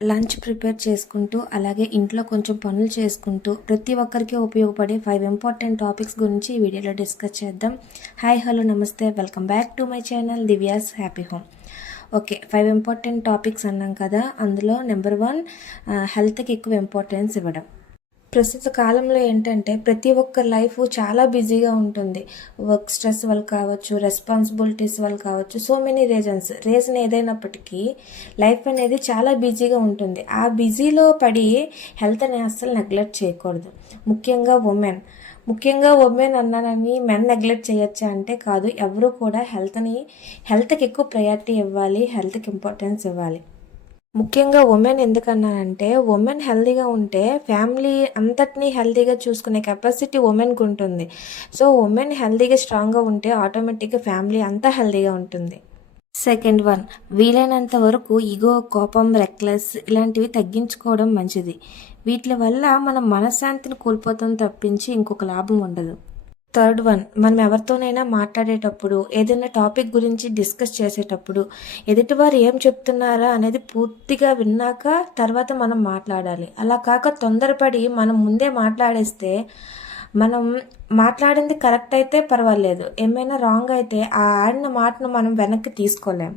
Lunch prepare చేసుకుంటూ అలాగే ఇంట్లో కొంచెం పనులు చేసుకుంటూ ప్రతి ఒక్కరికి ఉపయోగపడే ఫైవ్ ఇంపార్టెంట్ టాపిక్స్ గురించి ఈ వీడియోలో డిస్కస్ చేద్దాం. హాయ్ హలో నమస్తే welcome back to my channel Divya's happy home okay five important topics అన్నాం కదా అందులో నెంబర్ వన్ హెల్త్కి ఎక్కువ ఇంపార్టెన్స్ ఇవ్వడం. ప్రస్తుత కాలంలో ఏంటంటే ప్రతి ఒక్క లైఫ్ చాలా బిజీగా ఉంటుంది. వర్క్ స్ట్రెస్ వల్ల కావచ్చు రెస్పాన్సిబిలిటీస్ వల్ల కావచ్చు సో మెనీ రీజన్స్. రీజన్ ఏదైనప్పటికీ లైఫ్ అనేది చాలా బిజీగా ఉంటుంది. ఆ బిజీలో పడి హెల్త్ అనే అస్సలు నెగ్లెక్ట్ చేయకూడదు. ముఖ్యంగా ఉమెన్. ముఖ్యంగా ఉమెన్ అన్నానని మెన్ నెగ్లెక్ట్ చేయొచ్చా అంటే కాదు. ఎవరు కూడా హెల్త్ని హెల్త్కి ఎక్కువ ప్రయారిటీ ఇవ్వాలి హెల్త్కి ఇంపార్టెన్స్ ఇవ్వాలి. ముఖ్యంగా ఉమెన్ ఎందుకన్నానంటే ఉమెన్ హెల్తీగా ఉంటే ఫ్యామిలీ అంతటినీ హెల్తీగా చూసుకునే కెపాసిటీ ఉమెన్కి ఉంటుంది. సో ఉమెన్ హెల్తీగా స్ట్రాంగ్గా ఉంటే ఆటోమేటిక్గా ఫ్యామిలీ అంతా హెల్తీగా ఉంటుంది. సెకండ్ వన్ వీలైనంత వరకు ఈగో కోపం రెక్లెస్ ఇలాంటివి తగ్గించుకోవడం మంచిది. వీటి వల్ల మనం మనశ్శాంతిని కోల్పోతాం తప్పించి ఇంకొక లాభం ఉండదు. Third one. మనం ఎవరితోనైనా మాట్లాడేటప్పుడు ఏదైనా టాపిక్ గురించి డిస్కస్ చేసేటప్పుడు ఎదుటివారు ఏం చెప్తున్నారా అనేది పూర్తిగా విన్నాక తర్వాత మనం మాట్లాడాలి. అలా కాక తొందరపడి మనం ముందే మాట్లాడేస్తే మనం మాట్లాడింది కరెక్ట్ అయితే పర్వాలేదు. ఏమైనా రాంగ్ అయితే ఆ ఆడిన మాటను మనం వెనక్కి తీసుకోలేం.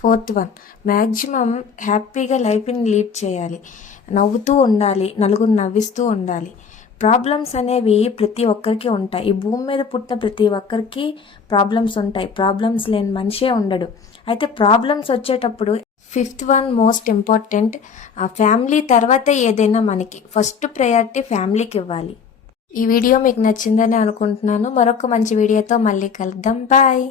Fourth one. మ్యాక్సిమం హ్యాపీగా లైఫ్ని లీడ్ చేయాలి. నవ్వుతూ ఉండాలి. నలుగురు నవ్విస్తూ ఉండాలి. ప్రాబ్లమ్స్ అనేవి ప్రతి ఒక్కరికి ఉంటాయి. ఈ భూమి మీద పుట్టిన ప్రతి ఒక్కరికి ప్రాబ్లమ్స్ ఉంటాయి. ప్రాబ్లమ్స్ లేని మనిషే ఉండడు. అయితే ప్రాబ్లమ్స్ వచ్చేటప్పుడు fifth one most important family తర్వాతే ఏదైనా మనకి. ఫస్ట్ ప్రయారిటీ ఫ్యామిలీకి ఇవ్వాలి. ఈ వీడియో మీకు నచ్చిందని అనుకుంటున్నాను. మరొక మంచి వీడియోతో మళ్ళీ కలుద్దాం. బాయ్